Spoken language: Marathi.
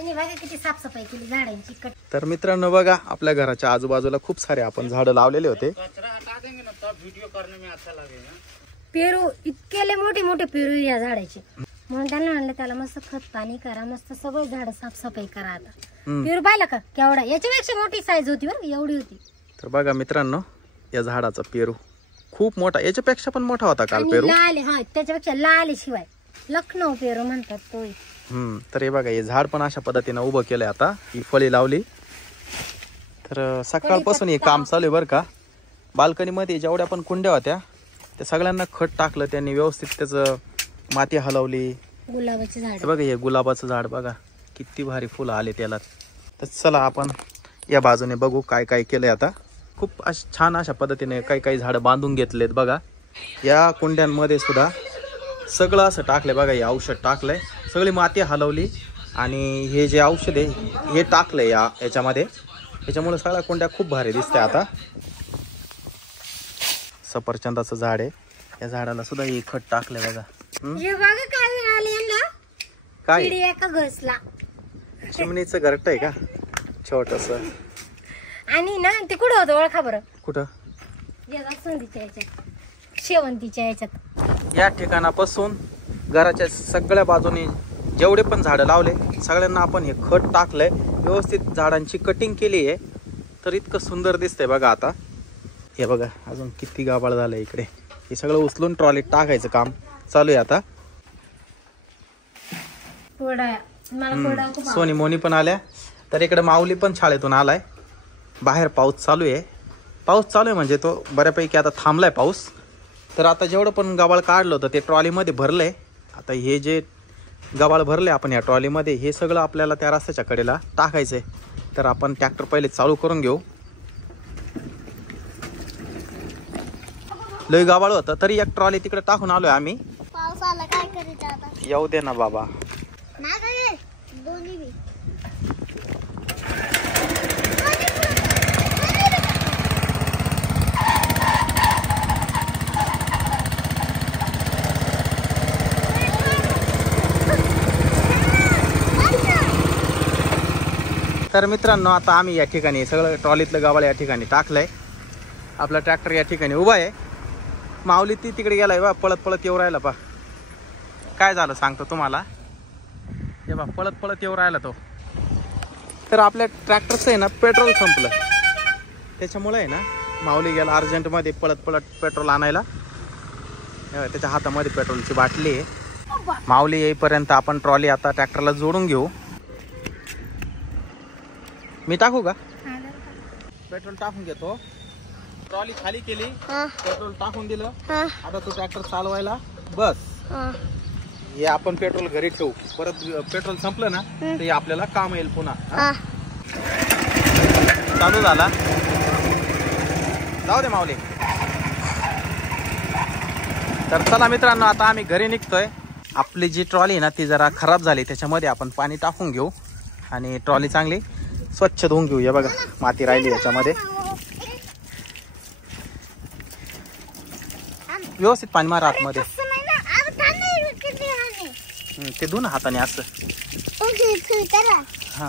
त्यांनी बघा किती साफसफाई केली झाडांची. तर मित्रांनो बघा आपल्या घराच्या आजूबाजूला खूप सारे आपण झाडं लावलेले होते. पेरू इतके मोठे मोठे पेरू या झाडाचे, म्हणून त्यांना म्हणलं त्याला मस्त खत पाणी करा, मस्त सगळं झाड साफसफाई करा. आता पेरू पाहिला का केवढा, याच्यापेक्षा मोठी साईज होती बरं, एवढी होती. तर बघा मित्रांनो या झाडाचा पेरू खूप मोठा, याच्यापेक्षा पण मोठा होता काल पेरू. लाल, हा त्याच्यापेक्षा लाल, शिवाय लखनौ पेरू म्हणतात तो. तर हे बघा हे झाड पण अशा पद्धतीने उभं केलंय. आता ही फळी लावली. तर सकाळपासून हे काम चालू आहे बरं का. बाल्कनी मध्ये जेवढ्या पण कुंड्या होत्या त्या सगळ्यांना खत टाकलं त्यांनी, व्यवस्थित त्याचं माती हलवली. गुलाबाचे झाड बघा हे गुलाबाचं झाड बघा किती भारी फुलं आले त्याला. तर चला आपण या बाजूने बघू काय काय केलंय. आता खूप छान अशा पद्धतीने काही काही झाडं बांधून घेतलेत बघा. या कुंड्यांमध्ये सुद्धा सगळं असं टाकलंय बघा. हे औषध टाकलंय, सगळी माती हलवली आणि हे जे औषध आहे हे टाकलंय याच्यामध्ये. याच्यामुळे सगळ्या कुंड्या खूप भारी दिसते. आता सफरचंदाचं झाड आहे, या झाडाला सुद्धा हे खत टाकलंय बघा. काय घसला चिमणीचं घरट आहे का छोटस. आणि ना ते कुठं होतं ओळखा बरं, कुठं, संधीच्या याच्यात, शेवंतीच्या याच्यात. या ठिकाणापासून घराच्या सगळ्या बाजूनी जेवढे पण झाडं लावले सगळ्यांना आपण हे खत टाकलंय, व्यवस्थित झाडांची कटिंग केली आहे. तर इतकं सुंदर दिसतंय बघा. आता हे बघा अजून किती गाभाळ झालंय इकडे. हे सगळं उचलून ट्रॉलीत टाकायचं काम चालू आहे आता. सोनी मोनी पण आल्या. तर इकडे माऊली पण शाळेतून आलाय. बाहेर पाऊस चालू आहे. पाऊस चालू आहे म्हणजे तो बऱ्यापैकी आता थांबलाय पाऊस. तर आता जेवढं पण गबाळ काढलं होतं ते ट्रॉलीमध्ये भरलंय. आता हे जे गबाळ भरले आपण या ट्रॉलीमध्ये, हे सगळं आपल्याला त्या रस्त्याच्या कडेला टाकायचंय. तर आपण ट्रॅक्टर पहिले चालू करून घेऊ. लय गबाळ होतं तरी एक ट्रॉली तिकडे टाकून आलोय आम्ही. पावसाला काय करायचं आता, येऊ दे ना बाबा. तर मित्रांनो आता आम्ही या ठिकाणी सगळं ट्रॉलीतलं गावाला या ठिकाणी टाकलंय. आपला ट्रॅक्टर या ठिकाणी उभा आहे. माऊली ती तिकडे गेलाय बा, पळत पळत येऊ राहिला पा. काय झालं सांगतो तुम्हाला. हे बा पळत पळत येऊ राहिला तो. तर आपल्या ट्रॅक्टरचं आहे ना पेट्रोल संपलं, त्याच्यामुळे आहे ना माऊली गेला अर्जंटमध्ये पळत पळत पेट्रोल आणायला. त्याच्या हातामध्ये पेट्रोलची बाटली आहे. माऊली येईपर्यंत आपण ट्रॉली आता ट्रॅक्टरला जोडून घेऊ. मी टाकू का पेट्रोल? टाकून घेतो. ट्रॉली खाली केली, पेट्रोल टाकून दिलं. आता तो ट्रॅक्टर चालवायला बस. हे आपण पेट्रोल घरी ठेवू, परत पेट्रोल संपलं ना तर हे आपल्याला काम येईल पुन्हा. चालू झाला. जाऊ दे माऊली. तर चला मित्रांनो आता आम्ही घरी निघतोय. आपली जी ट्रॉली आहे ना ती जरा खराब झाली, त्याच्यामध्ये आपण पाणी टाकून घेऊ आणि ट्रॉली चांगली स्वच्छ धुवून घेऊ. या बघा माती राहिली याच्यामध्ये. व्यवस्थित पाणी मार आतमध्ये. ते धुवून हाताने असं. हा